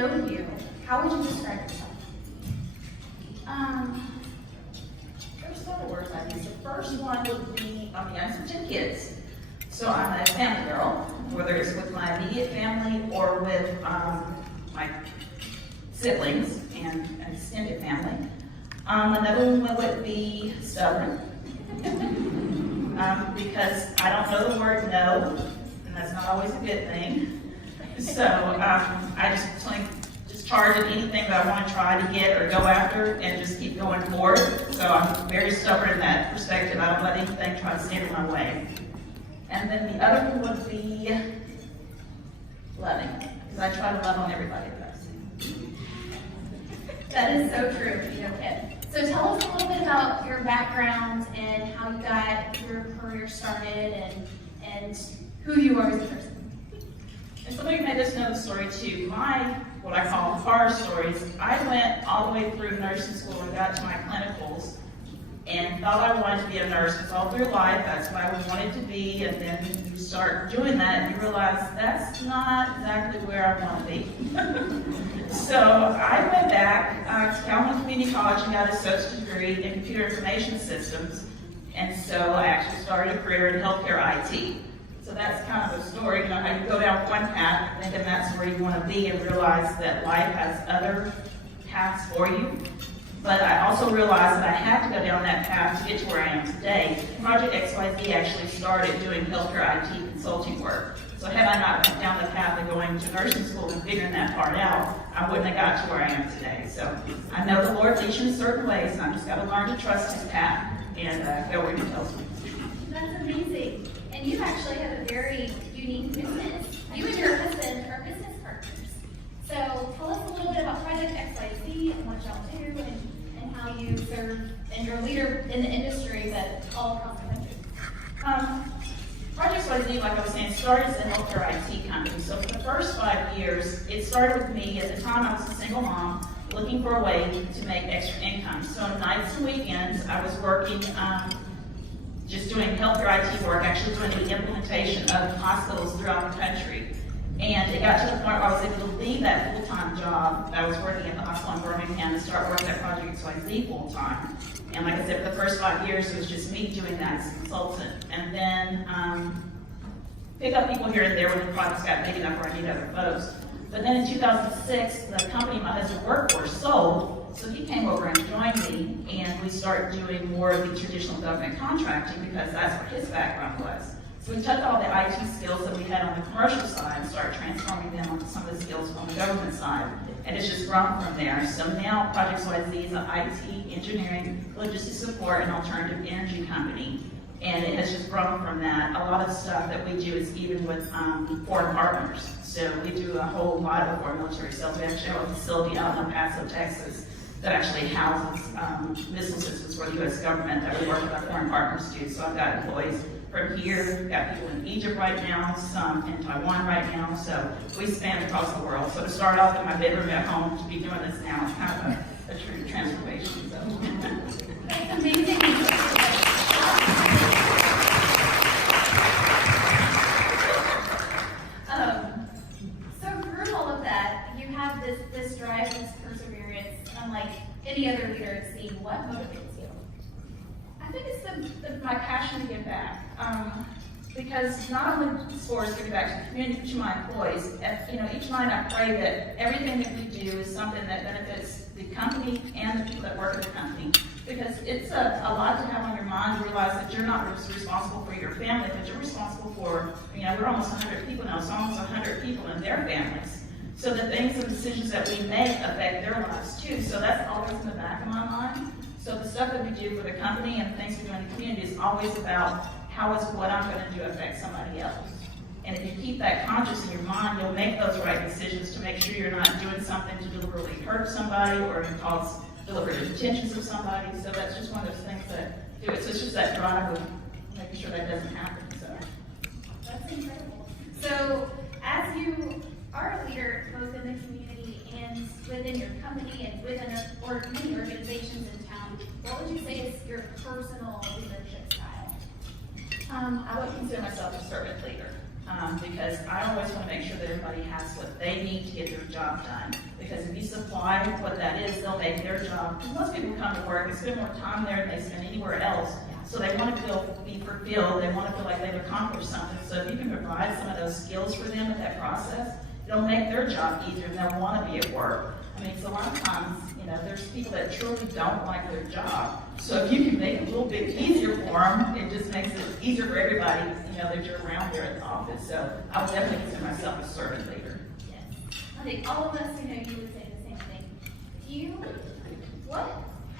know you, how would you describe yourself? There's several words I use. The first one would be, I have 10 kids. So I'm a family girl, whether it's with my immediate family or with my siblings and extended family. Another one would be stubborn, because I don't know the word no, and that's not always a good thing. So I just charge at anything that I want to try to get or go after and just keep going forward. So I'm very stubborn in that perspective. I don't let anything try to stand in my way. And then the other one would be loving, because I try to love on everybody that I see. That is so true, Kim. So tell us a little bit about your background and how you got your career started and who you are as a person. And somebody may just know the story too. What I call horror stories, I went all the way through nursing school and got to my clinicals and thought I wanted to be a nurse. It's all through life, that's what I wanted to be, and then you start doing that and you realize that's not exactly where I want to be. So I went back to Calhoun Community College and got an associate's degree in computer information systems, and so I actually started a career in healthcare IT. So that's kind of the story, how you go down one path, thinking that's where you want to be, and realize that life has other paths for you. But I also realized that I had to go down that path to get to where I am today. PROJECTXYZ actually started doing healthcare IT consulting work. So had I not went down the path of going to nursing school and figuring that part out, I wouldn't have got to where I am today. So I know the Lord leads you in certain ways, and I just got to learn to trust His path and go where He tells me. That's amazing. And you actually have a very unique business. You and your husband are business partners. So tell us a little bit about PROJECTXYZ and what y'all do and how you serve, and you're a leader in the industry, but all across the country. PROJECTXYZ, like I was saying, started as a healthcare IT company. So for the first 5 years, it started with me. At the time, I was a single mom looking for a way to make extra income. So on nights and weekends, I was working just doing healthcare IT work, actually doing the implementation of hospitals throughout the country. And it got to the point where I was able to leave that full-time job that I was working at the hospital in Birmingham and start working at PROJECTXYZ full-time. And like I said, for the first 5 years, it was just me doing that as a consultant. And then pick up people here and there when the projects got big enough where I needed other folks. But then in 2006, the company my husband worked for sold. So he came over and joined me, and we started doing more of the traditional government contracting because that's where his background was. So we took all the IT skills that we had on the commercial side and started transforming them onto some of the skills on the government side. And it's just grown from there. So now PROJECTXYZ is an IT, engineering, logistics support, and alternative energy company. And it has just grown from that. A lot of stuff that we do is even with foreign partners. So we do a whole lot of foreign military sales. We actually have a facility out in El Paso, Texas, that actually houses missile systems for the U.S. government that we work with our foreign partners too. So I've got employees from here, got people in Egypt right now, some in Taiwan right now. So we span across the world. So to start off in my bedroom at home, to be doing this now is kind of a true transformation. So. That's amazing. So through all of that, you have this drive, this perseverance, unlike any other leader I've seen. What motivates you? I think it's my passion to give back. Because not only for us to give back to the community, to my employees, each night I pray that everything that we do is something that benefits the company and the people that work at the company. Because it's a lot to have on your mind to realize that you're not just responsible for your family, but you're responsible for, we're almost 100 people now, so almost 100 people and their families. So the things and decisions that we make affect their lives too. So that's always in the back of my mind. So the stuff that we do for the company and the things we do in the community is always about how is what I'm going to do affect somebody else. And if you keep that conscious in your mind, you'll make those right decisions to make sure you're not doing something to deliberately hurt somebody or to cause deliberate intentions of somebody. So that's just one of those things that do it. So it's just that drive of making sure that doesn't happen. So that's incredible. So as you are a leader both in the community and within your company and within many organizations in town, what would you say is your personal leadership style? I would consider myself a servant leader. because I always want to make sure that everybody has what they need to get their job done. Because if you supply what that is, they'll make their job. Because most people come to work and spend more time there than they spend anywhere else. So they want to be fulfilled. They want to feel like they've accomplished something. So if you can provide some of those skills for them in that process, it'll make their job easier and they'll want to be at work. I mean, so a lot of times, there's people that truly don't like their job. So if you can make it a little bit easier for them, it just makes it easier for everybody, that you're around there at the office. So I would definitely consider myself a servant leader. Yes. I think all of us who know you would say the same thing.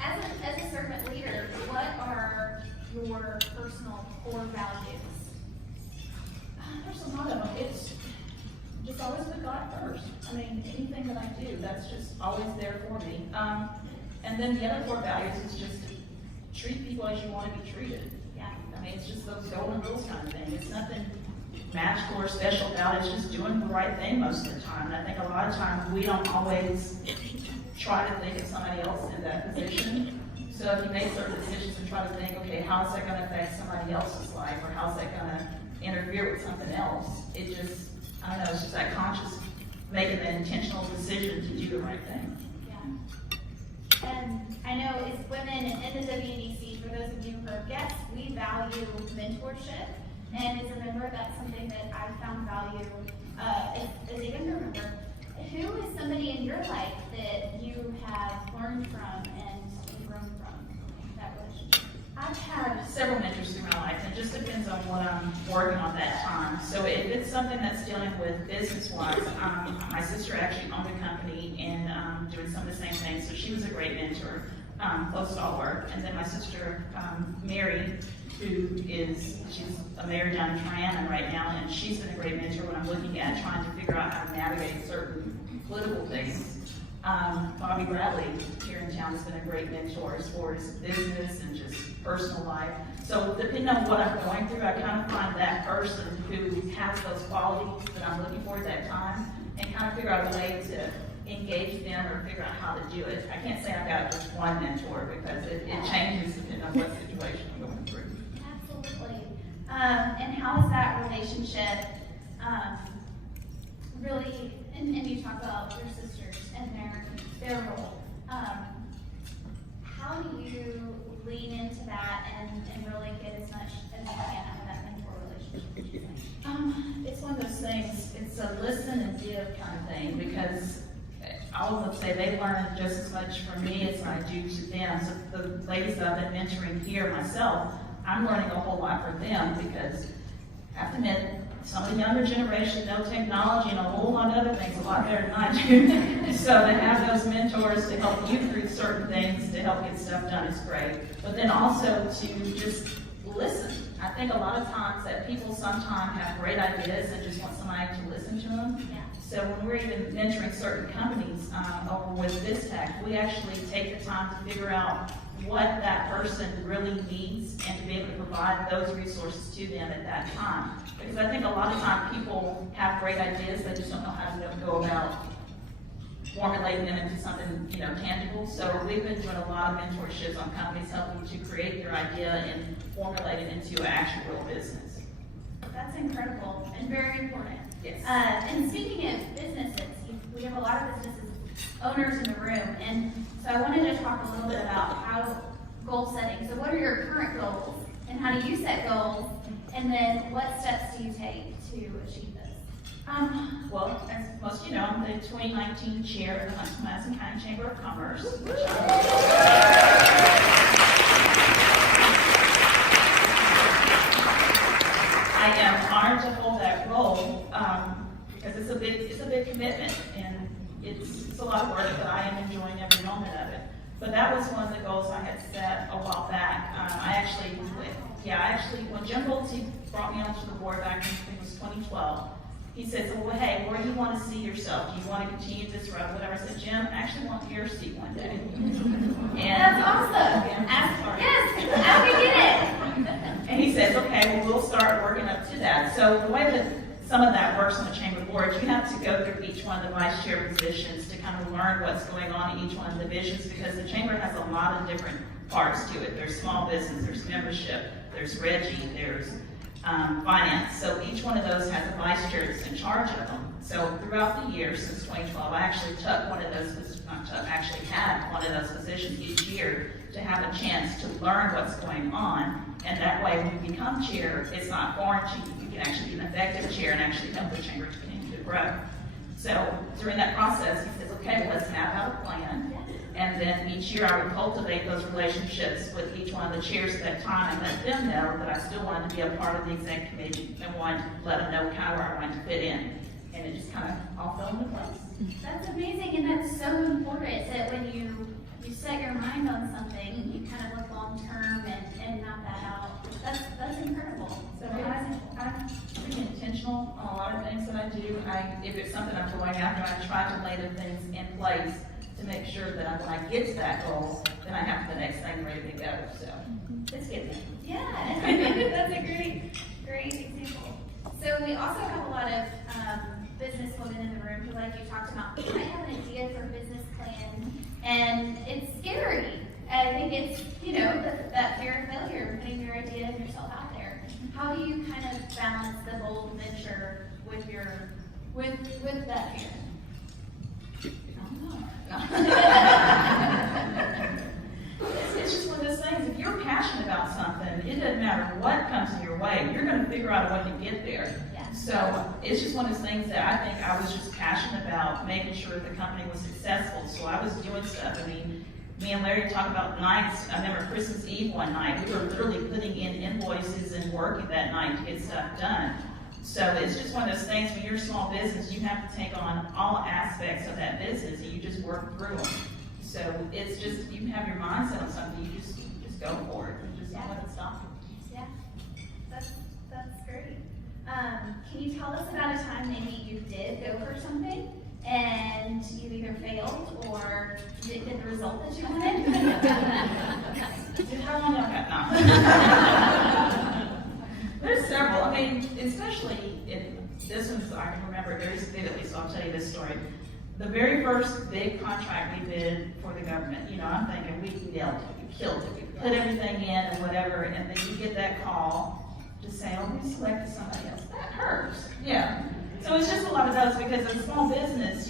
As a servant leader, what are your personal core values? There's a lot of them. It's just always put God first. I mean, anything that I do, that's just always there for me. And then the other core values is just to treat people as you want to be treated. Yeah. I mean, it's just those golden rules kind of thing. It's nothing magical or special about it. It's just doing the right thing most of the time. And I think a lot of times we don't always try to think of somebody else in that position. So if you make certain decisions and try to think, okay, how is that going to affect somebody else's life, or how's that going to interfere with something else? It just, I don't know, it's just that conscious, making the intentional decision to do the right thing. Yeah. And I know as women in the WEDC, for those of you who are guests, we value mentorship. And as a member, that's something that I found value as a younger member. Who is somebody in your life that you have learned from and grown from that relationship? I've had several mentors through my life, and it just depends on what I'm working on that time. So if it's something that's dealing with business-wise, my sister actually owned a company and doing some of the same things, so she was a great mentor, close to all work. And then my sister, Mary, she's a mayor down in Triana right now, and she's been a great mentor when I'm looking at trying to figure out how to navigate certain political things. Bobby Bradley here in town has been a great mentor as far as business and just personal life. So depending on what I'm going through, I kind of find that person who has those qualities that I'm looking for at that time and kind of figure out a way to engage them or figure out how to do it. I can't say I've got just one mentor because it changes depending on what situation I'm going through. Absolutely. And how is that relationship really, and you talk about your sisters and their role. How do you lean into that and really get as much as you can out of that mentor relationship? It's one of those things, it's a listen and give kind of thing, because I will say they learn just as much from me as I do to them. So the ladies that I've been mentoring here myself, I'm learning a whole lot from them, because I have to admit, some of the younger generation know technology and a whole lot of other things a lot better than I do. So to have those mentors to help you through certain things, to help get stuff done is great. But then also to just listen. I think a lot of times that people sometimes have great ideas and just want somebody to listen to them. Yeah. So when we're even mentoring certain companies over with BizTech, we actually take the time to figure out what that person really needs and to be able to provide those resources to them at that time. Because I think a lot of times people have great ideas, they just don't know how to go about formulating them into something, tangible. So we've been doing a lot of mentorships on companies, helping to create their idea and formulate it into an actual real business. That's incredible and very important. Yes. And speaking of businesses, we have a lot of businesses owners in the room, and so I wanted to talk a little bit about how goal setting. So what are your current goals, and how do you set goals, and then what steps do you take to achieve this? Well, as most of you know, I'm the 2019 chair of the Huntsville Madison County Chamber of Commerce. I am honored to hold that role because it's a big commitment, and it's a lot of work, but I am enjoying every moment of it. But that was one of the goals I had set a while back. When Jim Bolte brought me onto the board back in, I think it was 2012, he said, so, well, hey, where do you want to see yourself? Do you want to continue this road? Whatever. I said, Jim, I actually want your seat one day. And that's awesome. Yes, how we get it. And he says, okay, well, we'll start working up to that. So the way that some of that works on the chamber board, you have to go through each one of the vice chair positions to kind of learn what's going on in each one of the divisions, because the chamber has a lot of different parts to it. There's small business, there's membership, there's Reggie, there's finance. So each one of those has a vice chair that's in charge of them. So throughout the year, since 2012, I actually had one of those positions each year to have a chance to learn what's going on. And that way, when you become chair, it's not foreign to you. You can actually be an effective chair and actually help the chamber to continue to grow. So during that process, he says, okay, well, let's map out a plan. And then each year I would cultivate those relationships with each one of the chairs at that time and let them know that I still wanted to be a part of the exec committee and wanted to let them know kind of where I wanted to fit in. And it just kind of all fell into place. That's amazing, and that's so important that when you set your mind on something, you kind of look long term and map that out. That's incredible. So I'm pretty intentional on a lot of things that I do. If it's something I'm going after, I try to lay the things in place to make sure that when I get to that goal, then I have the next thing ready to go. So it's good. Yeah, that's a great example. So we also have a lot of business women in the room who, like you talked about, might have an idea for a business plan, and it's scary. And I think it's, that fear of failure, putting your idea and yourself out there. How do you kind of balance the bold venture with that fear? It's just one of those things. If you're passionate about something, it doesn't matter what comes in your way. You're going to figure out a way to get there. Yeah. So it's just one of those things that I think I was just passionate about making sure the company was successful. So I was doing stuff. I mean, me and Larry talk about nights. I remember Christmas Eve one night. We were literally putting in invoices and working that night to get stuff done. So it's just one of those things, when you're a small business, you have to take on all aspects of that business and you just work through them. So it's just, you have your mindset on something, you just go for it. You just don't let it stop you. Yeah, that's great. Can you tell us about a time maybe you did go for something and you either failed or didn't get the result that you wanted? How long have I got now? There's several. I mean, especially this one's, I can remember very vividly, so I'll tell you this story. The very first big contract we did for the government, I'm thinking we nailed it, we killed it, we put everything in and whatever, and then you get that call to say, oh, we selected somebody else. That hurts. Yeah. So it's just a lot of those, because as a small business,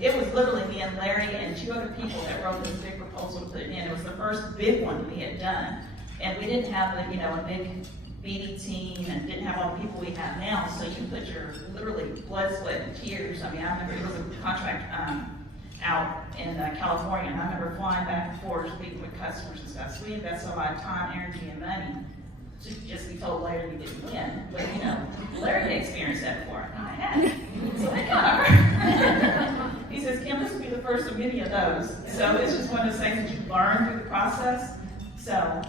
it was literally me and Larry and 2 other people that wrote this big proposal to put it in. It was the first big one we had done. And we didn't have a big BD team and didn't have all the people we have now, so you put your literally blood, sweat, and tears. I mean, I remember it was a contract out in California, and I remember flying back and forth speaking with customers and stuff. So we invested a lot of time, energy, and money to just be told Larry we didn't win. But Larry had experienced that before. I had. So that kind of hurt. He says, Kim, this will be the first of many of those. So it's just one of those things that you learn through the process. So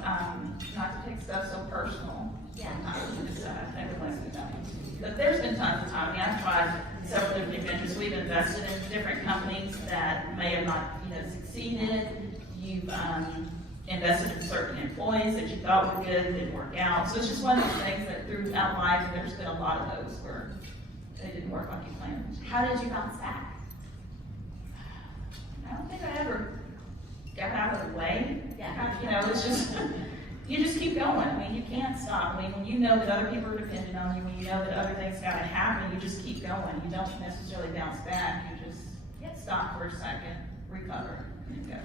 not to take stuff so personal. Yeah. But there's been tons of time. I've tried several different ventures. We've invested in different companies that may have not, succeeded. You've invested in certain employees that you thought were good, didn't work out. So it's just one of those things that throughout life, there's been a lot of those where they didn't work like you planned. How did you bounce back? I don't think I ever got out of the way. Yeah. It's just. You just keep going. I mean, you can't stop. I mean, when you know that other people are dependent on you, when you know that other things got to happen, you just keep going. You don't necessarily bounce back. You just stop for a second, recover, and go.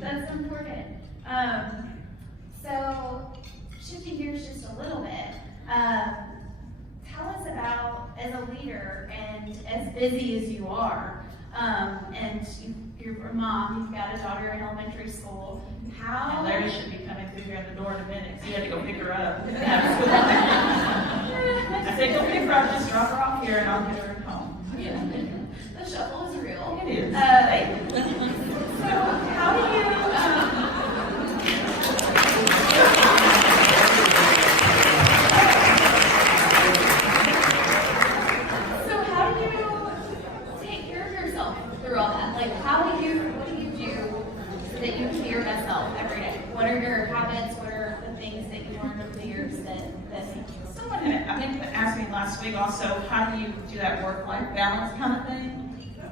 That's important. So, shifting gears just a little bit, tell us about, as a leader and as busy as you are, and you're a mom, you've got a daughter in elementary school. How? And Larry should be coming through here at the door in a minute, so you had to go pick her up. I said, go pick her up, just drop her off here, and I'll get her home. Yeah. The shuffle is real. It is. So, how do you? So, how do you take care of yourself through all that? Like, what do you do so that you hear yourself every day? What are your habits? What are the things that you learned over the years that Someone had, I think, asked me last week also, how do you do that work-life balance kind of thing?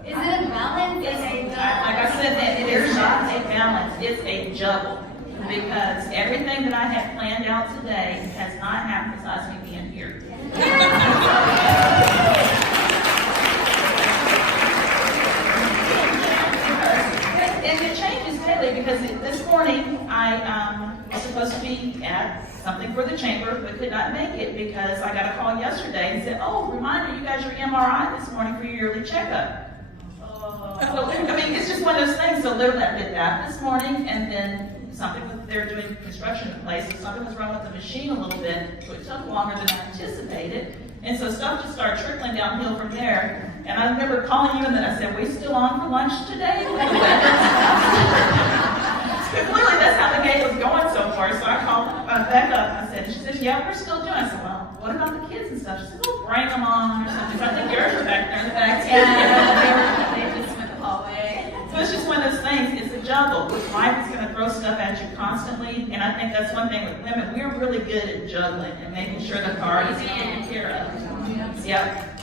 Is it a balance? Like I said, there's not a balance. It's a juggle. because everything that I had planned out today has not happened besides me being here. And it changes daily because this morning I was supposed to be at something for the chamber but could not make it because I got a call yesterday and said, oh, reminder, you got your MRI this morning for your yearly checkup. So, I mean, it's just one of those things. So literally I did that this morning, and then they're doing construction in place, so something was wrong with the machine a little bit, so it took longer than I anticipated. And so stuff just started trickling downhill from there. And I remember calling you, and then I said, we still on for lunch today? Clearly that's how the game was going so far. So I called back up, and she said, yeah, we're still doing it. I said, well, what about the kids and stuff? She said, we'll bring them on or something. So I think yours are back there in the back. Yeah, they just went the hallway. So it's just one of those things, it's a juggle. Life is going to throw stuff at you constantly, and I think that's one thing with women, we're really good at juggling and making sure the priorities are taken care of. Yep.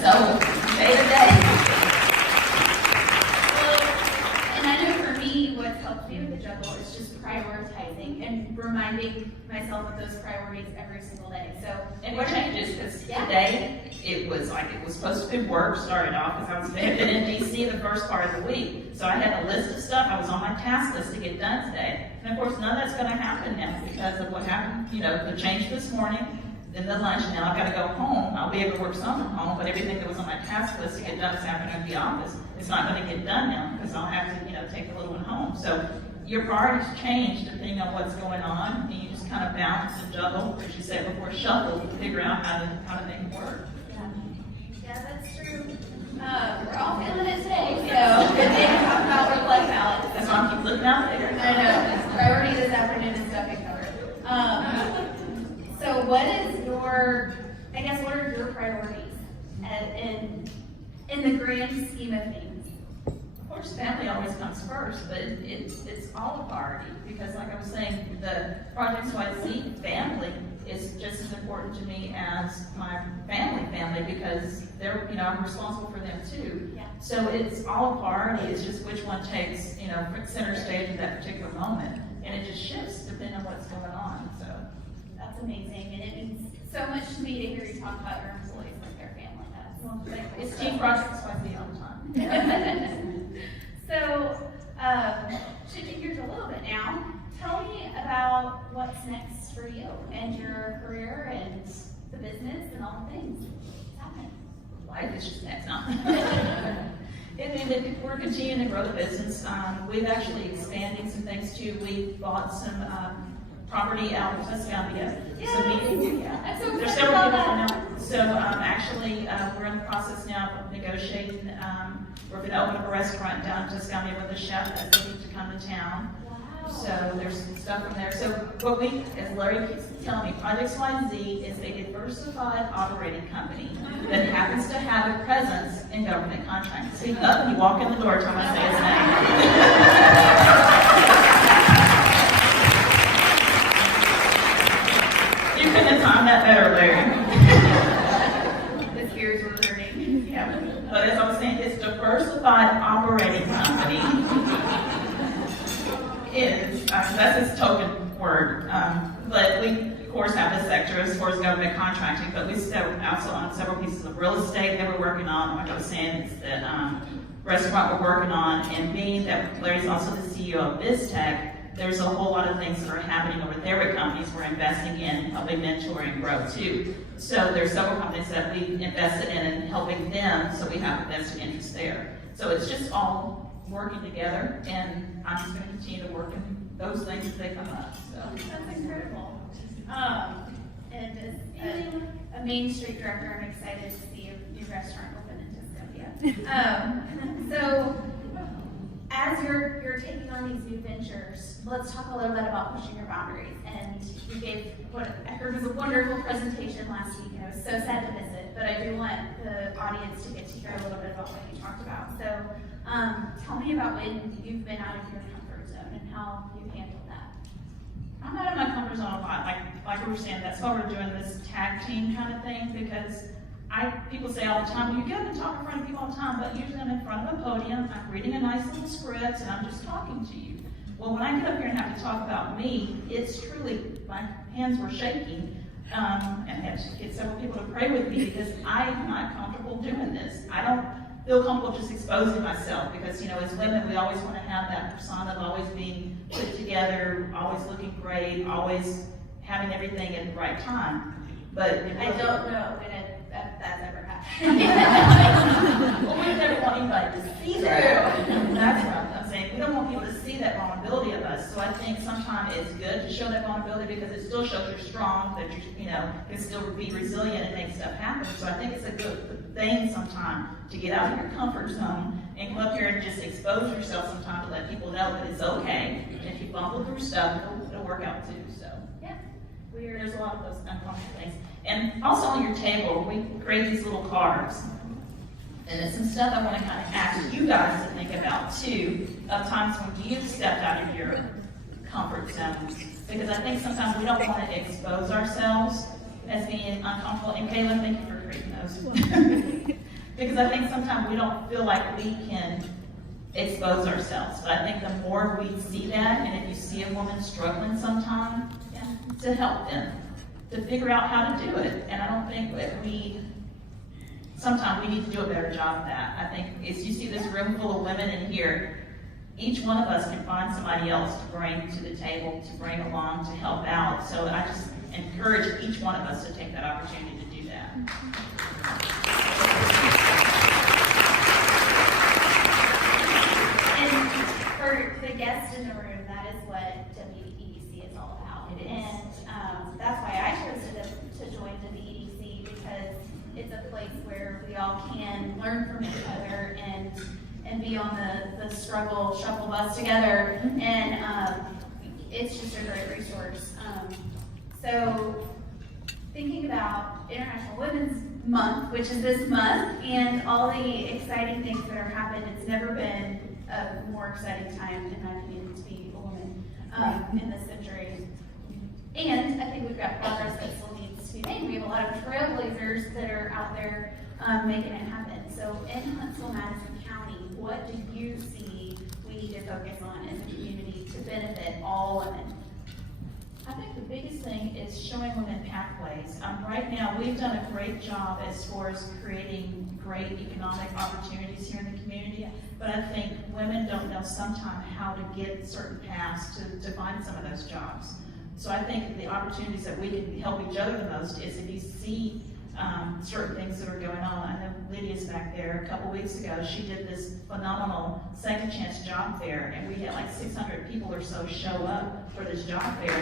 So, day to day. Well, and I know for me, what's helped me with the juggle is just prioritizing and reminding myself of those priorities every single day. So, And it changes, because today, it was supposed to be work, started off, because I had been in DC the first part of the week. So I had a list of stuff, I was on my task list to get done today. And of course, none of that's going to happen now because of what happened, the change this morning, then the lunch, now I've got to go home. I'll be able to work some from home, but everything that was on my task list to get done this afternoon at the office, it's not going to get done now because I'll have to, take the little one home. So your priorities change depending on what's going on, and you just kind of balance and juggle, as you said before, shuffle to figure out how to make it work. Yeah, that's true. We're all feeling it today, so good day to talk about work-life balance. That's why I keep looking out there. I know. Priority this afternoon is stuff covered. So what is what are your priorities in the grand scheme of things? Of course, family always comes first, but it's all a priority because, like I was saying, the PROJECTXYZ family is just as important to me as my family because they're, I'm responsible for them too. Yeah. So it's all a priority. It's just which one takes, center stage at that particular moment, and it just shifts depending on what's going on. So that's amazing, and it means so much to me to hear you talk about your employees like their family does. Well, it's Team PROJECTXYZ all the time. So, shifting gears a little bit now, tell me about what's next for you and your career and the business and all the things that's happening. Life is just next now. We're continuing to grow the business. We've actually expanding some things too. We bought some property out of Tuscaloosa. I'm so There's excited several about people that. now. So we're in the process now of negotiating. We're going to open up a restaurant down in Tuscaloosa with a chef that's looking to come to town. Wow. So there's some stuff from there. So what we, as Larry keeps telling me, PROJECTXYZ is a diversified operating company that happens to have a presence in government contracting. Speak up when you walk in the door, tell me to say his name. You couldn't have timed that better, Larry. The tears were hurting. Yeah. But as I was saying, it's diversified operating company. That's its token word. But we, of course, have this sector as far as government contracting, but we also own several pieces of real estate that we're working on. Like I was saying, it's the restaurant we're working on, and being that Larry's also the CEO of WEDC, there's a whole lot of things that are happening over there with companies we're investing in, helping mentor and grow too. So there's several companies that we've invested in and helping them, so we have a vested interest there. So it's just all working together, and I'm just going to continue to work in those things as they come up. So That's incredible. And as a Main Street director, I'm excited to see a new restaurant open in Tuscaloosa. So as you're taking on these new ventures, let's talk a little bit about pushing your boundaries. And you gave what I heard was a wonderful presentation last week. I was so sad to miss it, but I do want the audience to get to hear a little bit about what you talked about. So tell me about when you've been out of your comfort zone and how you've handled that. I'm out of my comfort zone a lot. Like we were saying, that's why we're doing this tag team kind of thing, because people say all the time, you get up and talk in front of people all the time, but usually I'm in front of a podium, I'm reading a nice little script, and I'm just talking to you. Well, when I get up here and have to talk about me, it's truly, my hands were shaking, and I had to get several people to pray with me because I'm not comfortable doing this. I don't feel comfortable just exposing myself because, you know, as women, we always want to have that persona of always being put together, always looking great, always having everything at the right time. But I don't know when that's ever happened. Well, we never want anybody to see that. That's what I'm saying. We don't want people to see that vulnerability of us. So I think sometimes it's good to show that vulnerability because it still shows you're strong, that you know, can still be resilient and make stuff happen. So I think it's a good thing sometimes to get out of your comfort zone and come up here and just expose yourself sometimes to let people know that it's okay. And if you bumble through stuff, it'll work out too. So Yeah. there's a lot of those uncomfortable things. And also on your table, we create these little cards. And it's some stuff I want to kind of ask you guys to think about too, of times when you've stepped out of your comfort zones. Because I think sometimes we don't want to expose ourselves as being uncomfortable. And Kayla, thank you for creating those. Because I think sometimes we don't feel like we can expose ourselves. But I think the more we see that, and if you see a woman struggling sometime, to help them, to figure out how to do it. And I don't think that sometimes we need to do a better job of that. I think as you see this room full of women in here, each one of us can find somebody else to bring to the table, to bring along, to help out. So I just encourage each one of us to take that opportunity to do that. And for the guests in the room, that is what WEDC is all about. It is. And that's why I chose to join WEDC, because it's a place where we all can learn from each other and be on the struggle shuffle bus together. And it's just a great resource. So thinking about International Women's Month, which is this month, and all the exciting things that are happening, it's never been a more exciting time in my community to be a woman in this century. And I think we've got progress that still needs to be made. We have a lot of trailblazers that are out there making it happen. So in Huntsville, Madison County, what do you see we need to focus on as a community to benefit all women? I think the biggest thing is showing women pathways. Right now, we've done a great job as far as creating great economic opportunities here in the community, but I think women don't know sometimes how to get certain paths to find some of those jobs. So I think the opportunities that we can help each other the most is if you see certain things that are going on. I know Lydia's back there. A couple weeks ago, she did this phenomenal second chance job fair, and we had like 600 people or so show up for this job fair.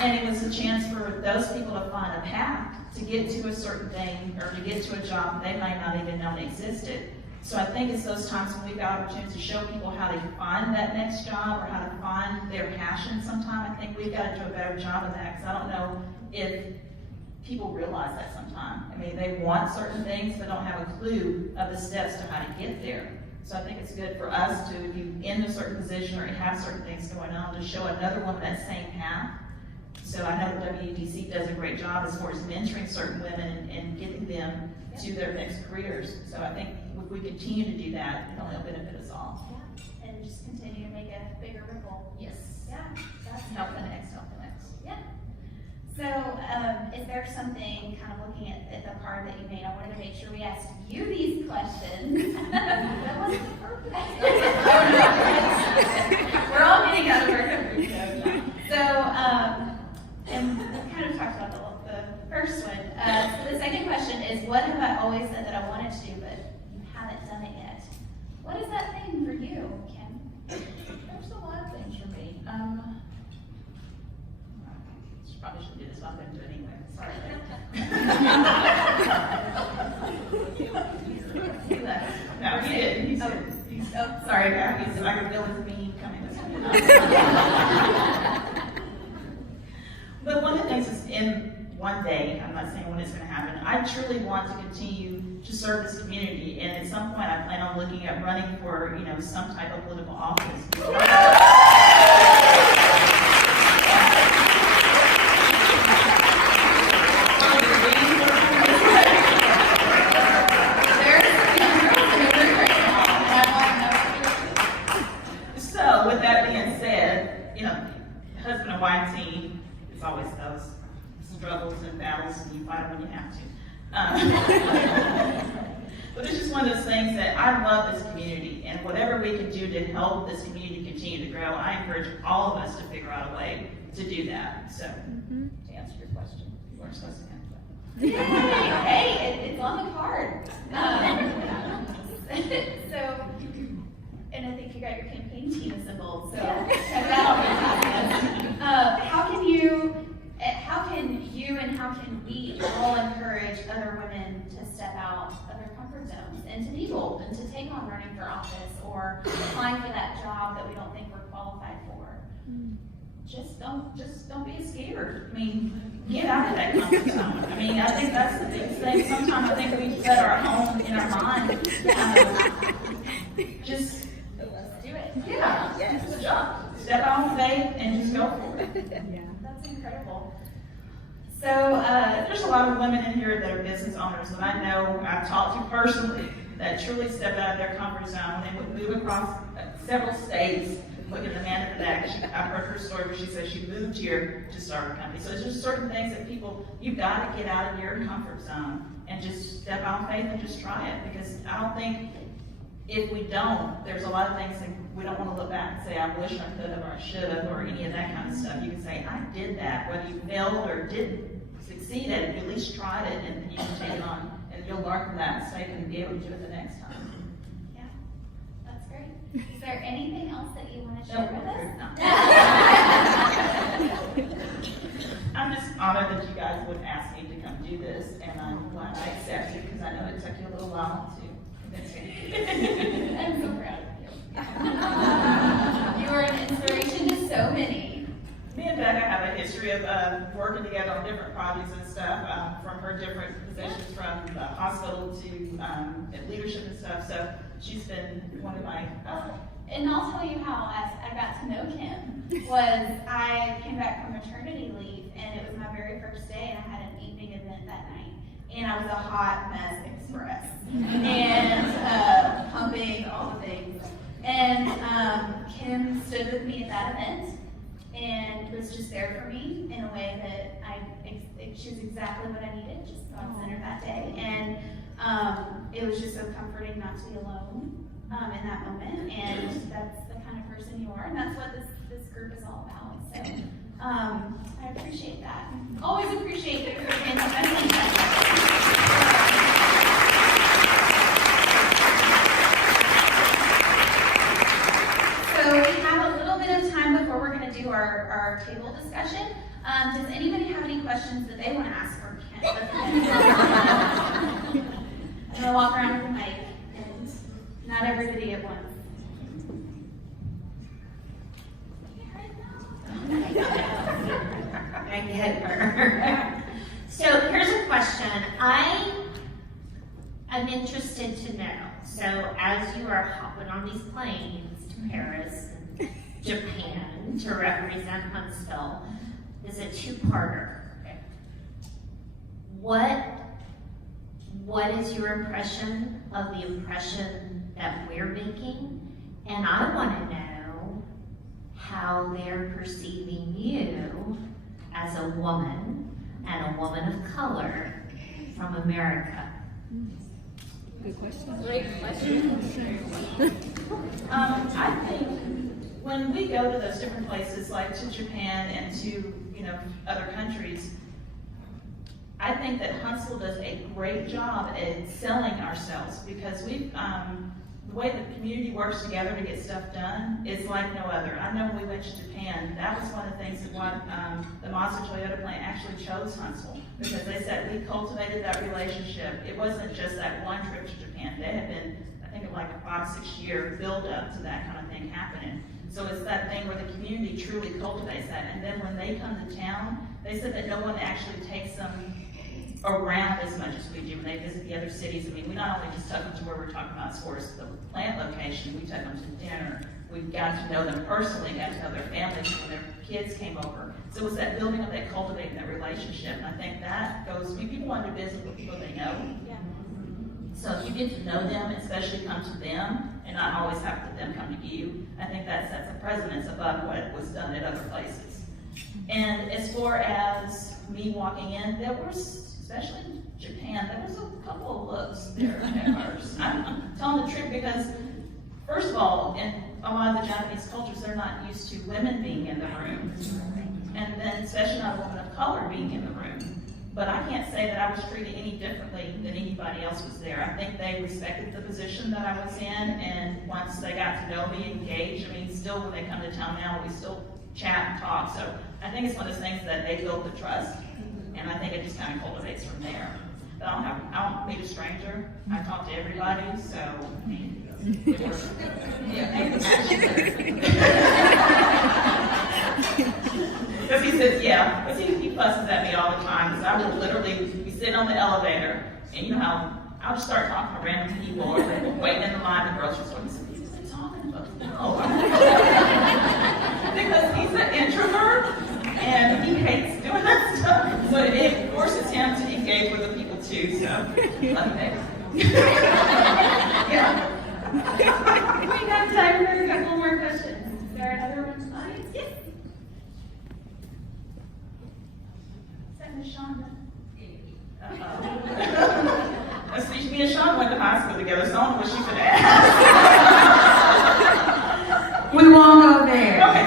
And it was a chance for those people to find a path to get to a certain thing or to get to a job they might not even know existed. So I think it's those times when we've got opportunities to show people how to find that next job or how to find their passion sometime. I think we've got to do a better job of that, because I don't know if people realize that sometimes. I mean, they want certain things but don't have a clue of the steps to how to get there. So I think it's good for us to, if you're in a certain position or have certain things going on, to show another woman that same path. So I know WEDC does a great job as far as mentoring certain women and getting them to their next careers. So I think if we continue to do that, it'll benefit us all. Yeah, and just continue to make a bigger ripple. Yes. Yeah, that's Help the next, help the next. Yeah. So, is there something, kind of looking at the card that you made, I wanted to make sure we asked you these questions. That wasn't the purpose. We're all getting out of our comfort zone. So, and we kind of talked about the first one. So the second question is, what have I always said that I wanted to do, but you haven't done it yet? What is that thing for you, Kim? There's a lot of things for me. Probably shouldn't do this, but I'm going to do it anyway. Sorry. He left. No, he didn't. He said, sorry, guys. I could feel his beam coming this way. But one of the things is in one day, I'm not saying when it's going to happen, I truly want to continue to serve this community, and at some point I plan on looking at running for, you know, some type of political office. have to. But it's just one of those things that I love this community, and whatever we can do to help this community continue to grow, I encourage all of us to figure out a way to do that. So, to answer your question, you weren't supposed to answer that. Hey, it's on the card. So, and I think you got your campaign team assembled, so check that out. How can you and how can we all encourage other women to step out of their comfort zones and to be bold and to take on running for office or applying for that job that we don't think we're qualified for? Just don't be scared. I mean, get out of that comfort zone. I mean, I think that's the biggest thing. Sometimes I think we set our own in our mind. Just do it. Yeah, just jump. Step out on faith and just go for it. Yeah. That's incredible. So there's a lot of women in here that are business owners that I know I've talked to personally that truly step out of their comfort zone and would move across several states. Look at Amanda for that. I've heard her story where she says she moved here to start a company. So there's just certain things that you've got to get out of your comfort zone and just step out on faith and just try it. Because I don't think if we don't, there's a lot of things that we don't want to look back and say, I wish I could have or I should have or any of that kind of stuff. You can say, I did that. Whether you failed or didn't succeed at it, you at least tried it and you can take it on. And you'll learn from that mistake and be able to do it the next time. Yeah, that's great. Is there anything else that you want to share with us? No. I'm just honored that you guys would ask me to come do this, and I'm glad I accepted because I know it took you a little while to convince me. I'm so proud of you. You are an inspiration to so many. Me and Becca have a history of working together on different projects and stuff, from her different positions from the hospital to leadership and stuff. So she's been one of my. And I'll tell you how I got to know Kim was I came back from maternity leave and it was my very first day and I had an evening event that night and I was a hot mess express and pumping all the things. And Kim stood with me at that event and was just there for me in a way that she was exactly what I needed, just God centered that day. And it was just so comforting not to be alone in that moment. And that's the kind of person you are, and that's what this group is all about. So I appreciate that. Always appreciate the group and especially that. So we have a little bit of time before we're going to do our table discussion. Does anybody have any questions that they want to ask for Ken? I'm going to walk around with the mic, and not everybody at once. I get her. So here's a question. I'm interested to know. So as you are hopping on these planes to Paris and Japan to represent Huntsville, is a two-parter. What is your impression of the impression that we're making? And I want to know how they're perceiving you as a woman and a woman of color from America. Good question. Great question. I think when we go to those different places, like to Japan and to other countries, I think that Huntsville does a great job at selling ourselves because the way the community works together to get stuff done is like no other. I know when we went to Japan, that was one of the things that the Mazda Toyota plant actually chose Huntsville because they said we cultivated that relationship. It wasn't just that one trip to Japan. They had been, I think, like a 5-6 year build up to that kind of thing happening. So it's that thing where the community truly cultivates that. And then when they come to town, they said that no one actually takes them around as much as we do when they visit the other cities. I mean, we not only just took them to where we're talking about as far as the plant location, we took them to dinner. We got to know them personally, got to know their families when their kids came over. So it's that building of that, cultivating that relationship. And I think that goes, people want to visit with people they know. Yeah. So if you get to know them, especially come to them, and not always have them come to you, I think that sets a precedence above what was done at other places. And as far as me walking in, there were especially in Japan, there was a couple of looks there at first. I'm telling the truth because, first of all, in a lot of the Japanese cultures, they're not used to women being in the room. And then especially not a woman of color being in the room. But I can't say that I was treated any differently than anybody else was there. I think they respected the position that I was in, and once they got to know me, engaged, I mean, still when they come to town now, we still chat and talk. So I think it's one of those things that they build the trust, and I think it just kind of cultivates from there. But I don't meet a stranger. I talk to everybody, so I mean, it works. Because he says, yeah, because he fusses at me all the time, because I will literally be sitting on the elevator, and you know how I'll just start talking to random people, or waiting in the line at the grocery store, and he said, "What are they talking about?" No. Because he's an introvert, and he hates doing that stuff, but it forces him to engage with the people too, so love you. Yeah. We have time for a couple more questions. Is there another one in the audience? Yes. Sean. Me and Sean went to high school together, so I don't know what she could ask. We won't go there. Okay.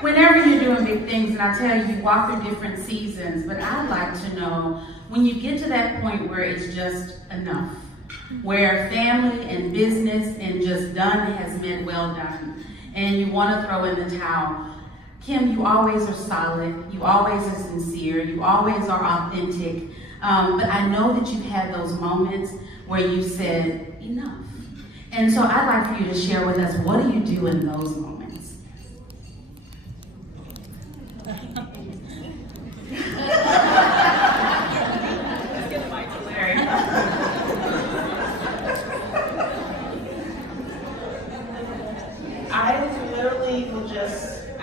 Whenever you're doing big things, and I tell you, you walk through different seasons, but I'd like to know when you get to that point where it's just enough, where family and business and just done has meant well done, and you want to throw in the towel. Kim, you always are solid, you always are sincere, you always are authentic, but I know that you've had those moments where you said, enough. And so I'd like for you to share with us, what do you do in those moments?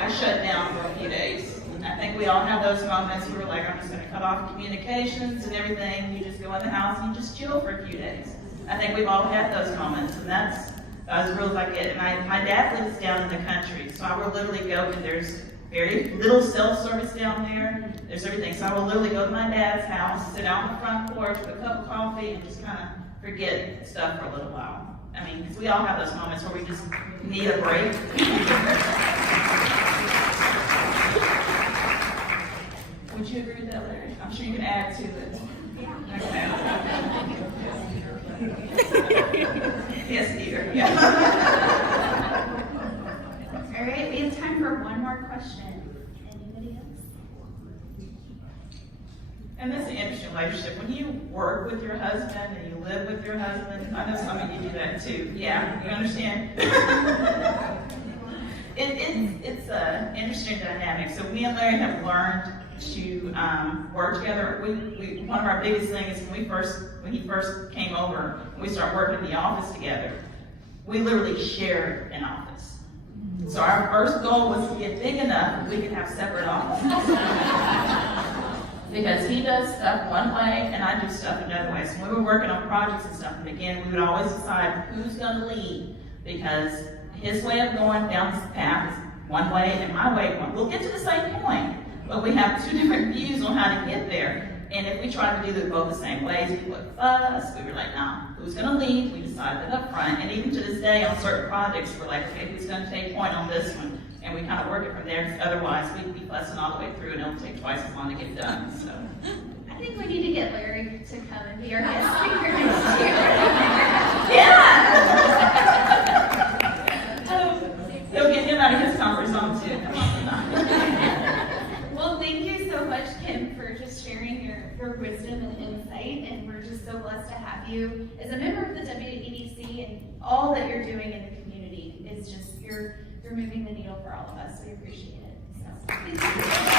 I shut down for a few days. I think we all have those moments where we're like, I'm just going to cut off communications and everything. You just go in the house and you just chill for a few days. I think we've all had those moments, and that's as real as I get. And my dad lives down in the country, so I will literally go, and there's very little self-service down there. There's everything. So I will literally go to my dad's house, sit out on the front porch with a cup of coffee, and just kind of forget stuff for a little while. I mean, because we all have those moments where we just need a break. Would you agree with that, Larry? I'm sure you can add to it. Okay. Yes, Peter. Yeah. All right, we have time for one more question. Anybody else? And that's an interesting relationship. When you work with your husband and you live with your husband, I know some of you do that too. Yeah, you understand? It's an interesting dynamic. So me and Larry have learned to work together. One of our biggest things is when he first came over, we started working in the office together. We literally shared an office. So our first goal was to get big enough that we could have separate offices. Because he does stuff one way and I do stuff another way. So when we were working on projects and stuff, and again, we would always decide who's going to lead, because his way of going down this path is one way and my way one. We'll get to the same point, but we have two different views on how to get there. And if we tried to do them both the same ways, we would fuss. We were like, no, who's going to lead? We decided that up front. And even to this day, on certain projects, we're like, okay, who's going to take point on this one? And we kind of work it from there, because otherwise we'd be fussing all the way through and it'll take twice as long to get done. So I think we need to get Larry to come and be our guest speaker next year. yeah! He'll get him out of his comfort zone too. Well, thank you so much, Kim, for just sharing your wisdom and insight, and we're just so blessed to have you as a member of the WEDC, and all that you're doing in the community is just, you're moving the needle for all of us. We appreciate it. So, thank you.